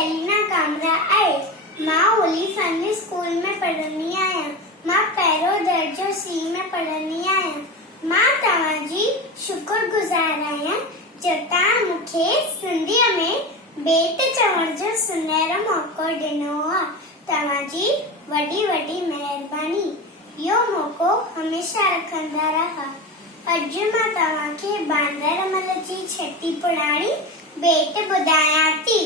शैलीना कामरा आहे। मां ओलिफेंट स्कूल में पढ़ंदी आहियां। मां पहिरियों दर्जो सी में पढ़ंदी आहियां। मां तव्हांजी शुक्रगुज़ार आहियां जो तव्हां मूंखे सिंधीअ में बेट चवण जो सुनहरो मौक़ो ॾिनो आहे। तव्हांजी वॾी वॾी महिरबानी। इहो मौक़ो हमेशा रखंदा रहा। अॼु मां तव्हांखे बांदरमल जी छटी पुराणी बेट ॿुधायां थी।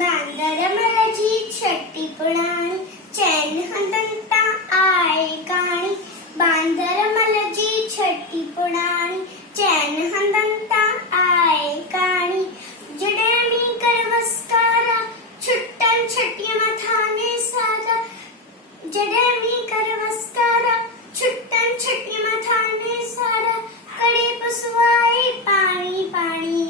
बांदरमल जी छटी पुराणी चैन हंधनि तां आहे कहाणी। बांदरमल जी छटी पुराणी चैन हंधनि तां आहे कहाणी। जॾहिं मींहुं कर वसकारा छुटनि छटीअ मथां ने सारा। जॾहिं मींहुं कर वसकारा छुटनि छटीअ मथां ने सारा। कड़े पुसवाए पाणी पाणी।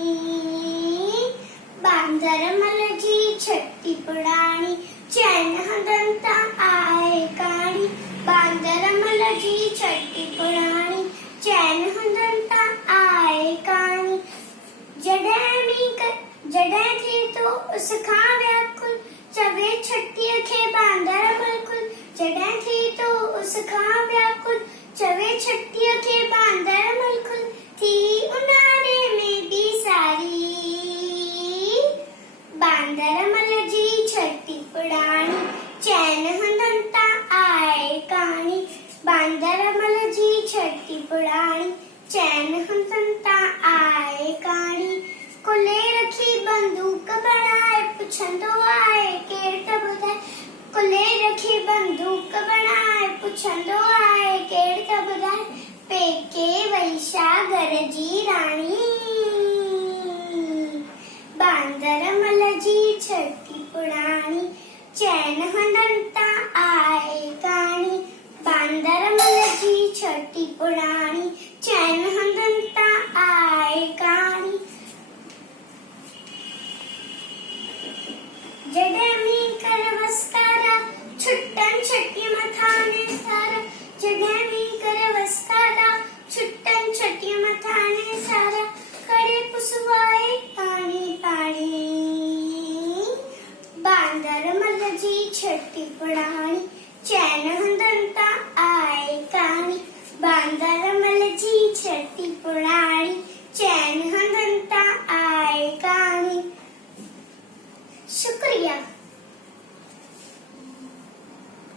बांदरमल जी छटी पुराणी चैन हंधनि तां आहे कहाणी। बांदरमल जी छटी पुराणी चैन हंधनि तां आहे कहाणी। जॾहिं थिए तो उस खां व्याकुल चवे छटीअ खे बांदरमल कुल। जॾहिं थिए तो उस खां व्याकुल चवे छटीअ खे बांदरमल कुल। थी उन्हारे में बि सारी। बांदरमल जी छटी पुराणी चैन हंधनि तां आहे कहाणी। बांदरमल जी छटी पुराणी चैन हंधनि तां आहे कहाणी। कुले रखी बंदूक बनाए पुछंदो आहे केर त ॿुधाए। कुले रखी बंदूक बनाए पुछंदो आहे केर त ॿुधाए। पेके वई छा घर जी राणी। बांदरमल जी छटी पुराणी चैन हंधनि तां आहे कहाणी। बांदरमल जी छटी पुराणी चैन हंधनि तां आहे कहाणी। जॾहिं मींहुं कर वसकारा छुटनि छटीअ मथां ने सारा। जॾहिं मींहुं कर वसकारा छुटनि छटीअ मथां ने सारा। खड़े पुसवाए पाणी पाणी। बांदरमल जी छटी पुराणी चैन हंधनि तां आहे कहाणी। बांदरमल जी छटी पुराणी चैन हंधनि तां आहे कहाणी। शुक्रिया।